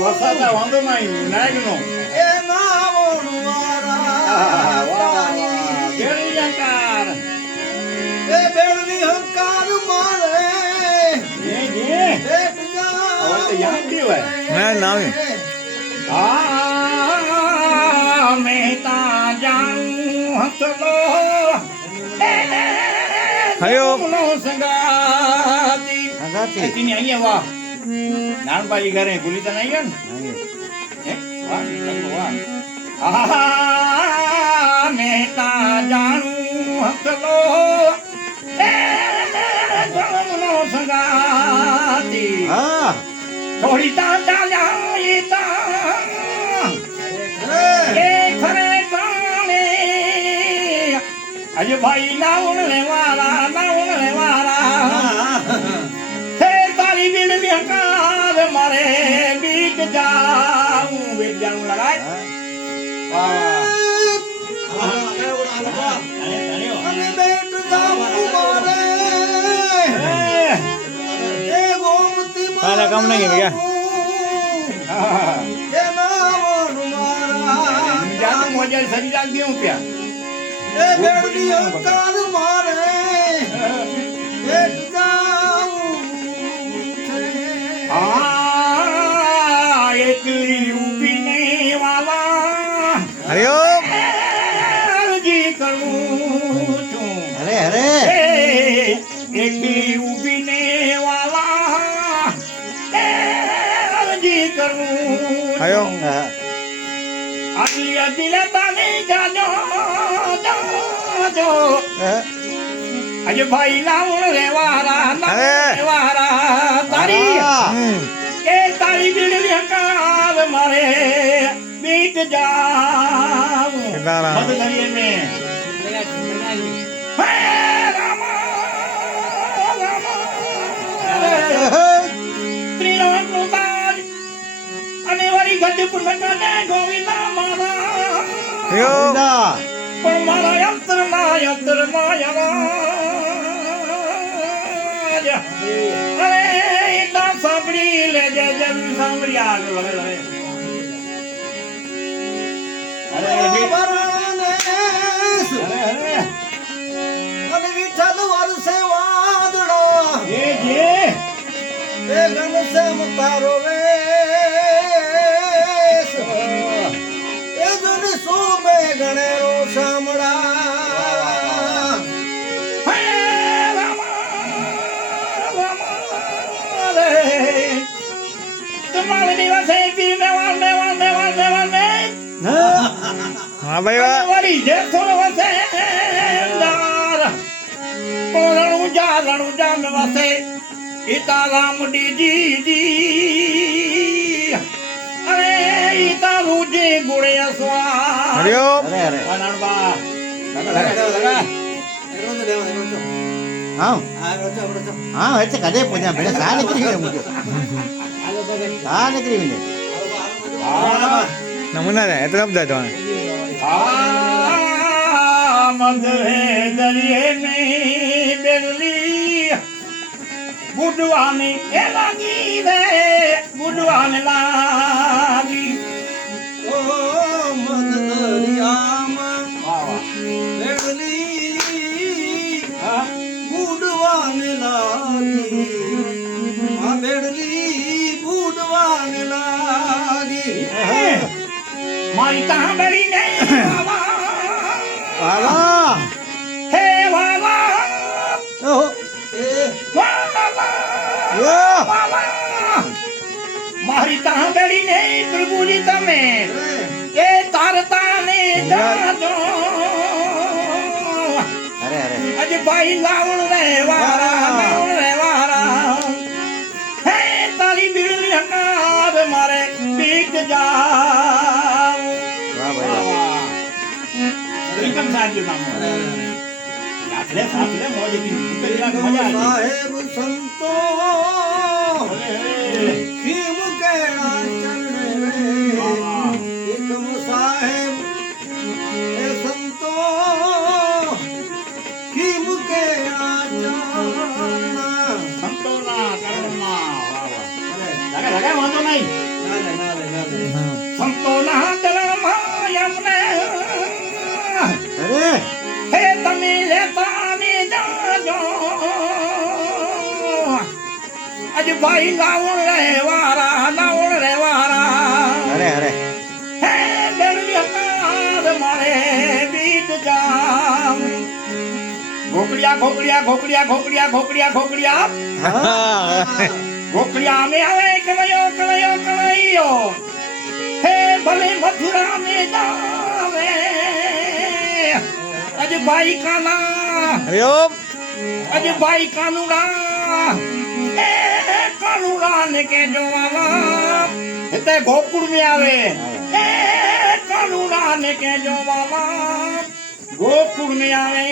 વરસાદના વાંધો નહીં નાયકનો એ નાવણ વાળા બેડી અંકાર એ બેડની હંકાર મારે જી બેટ હવે તો યાદ દેવાય ના નામ મહેતા જાણું હસલો હયો. સંગાતી સંગાતી. એની અહીંયા વાહ નાનભાઈ ઘરે ભૂલી તો નહીં ગયા ને હે? વાહ વાહ આહા મહેતા જાણું હસલો સંગાતી હા થોડી તા ચાલ્યા અજય ભાઈ નાવણ લેવારા હે તારી બીડ બેકાર મારે બીક જાઉં વેચાણું લગાય અને બેટ જાવું મારે એ ગોમતી મારા કામ નહીં ગયા એ નાવણ મારા જાતું મોજા સરી રાખ દેવું પ્યા એ બેડની અંકાર મારે બેટ જાવું છે એકલી ઉભીને વાલા હરિયો અરજી કરું છું અરે અરે એકલી ઉભીને વાલા અરજી કરું હયો આટલી દિલે તને જાજો જાજો આજે ભાઈ લાવણ લેવારા તારી એ તારી બીડી હકાર મારે બીક જાવ કેદારા. મત કરીએ ને હે રામા ત્રિલોકનું તાજ અને વળી ગદ્ય પુનઃ ગોવિંદા મારા હયો પણ મારા યંત્રમાં અરે એકદમ સાંભળી લેજે જરૂર સાંભળી આગળ વગેરે અરે ભરાનેશ અરે અને વિઠ્ઠલ વરસે વાદળો એ જે એ ઘનશ્યામ તારો વેશ એ જન શોભે ગણેરો શામળા હે રામા રે તમારે દિવસે તી મેવાન હા ભાઈ વાહ વળી જે થોડો વસે રણું જા મે વસે ઈતા રામડી જી અરે ઈતા રૂજે ગુડે સ્વા હરિયો અનણબા લગા હા હા એટલે કદે પૂજા ભેડે સા નીકળી ગયો મુજો સા નીકળી ગયો નમૂના રે એટલે અબ દાદા મંદરે દરિયે મે બેરલી બુડવાની એ લાગી રે બુડવાને લાગી ઓ મદ દરિયામાં બેડલી બુડવાને લાગી આ બેડલી બુડવાને લાગી મારી તાંબડી ને વાલા હે વાલા ઓહો મારી તાંબડી ને પ્રભુજી તમે એ તારતા ને જાજો અરે અરે અજ ભાઈ લાવણ રે વારા હે તારી બીડલી હકાર મારે બીક જાવ વાહ ભાઈ એકમ સાજુ નામ સાચલે મોજ કી મજા સાહેબ સંતો ખીમ કેળા ચરણે એકમ સાહેબ એ સંતો ખીમ કેળા ચરણા સંતોના કરણમાં વાહ વાહ લગા વાંધો નહીં અજ ભાઈ નાવણ રે વારા અરે અરે હે બેડલી કાદ મારે બીત જામ ઘોકડિયા ઘોકડિયા ઘોકડિયા ઘોકડિયા ઘોકડિયા ઘોકડિયા ઘોકડિયા મે આવે કળયો કળયો કળયો હે ભલે મથુરા મે જાવે અજ ભાઈ કાના હરિઓમ અજ ભાઈ કાનુડા એ કાનુડા ને કે જોવાલા તે ગોકુળ મે આવે એ કાનુડા ને કે જોવાલા ગોકુળ મે આવે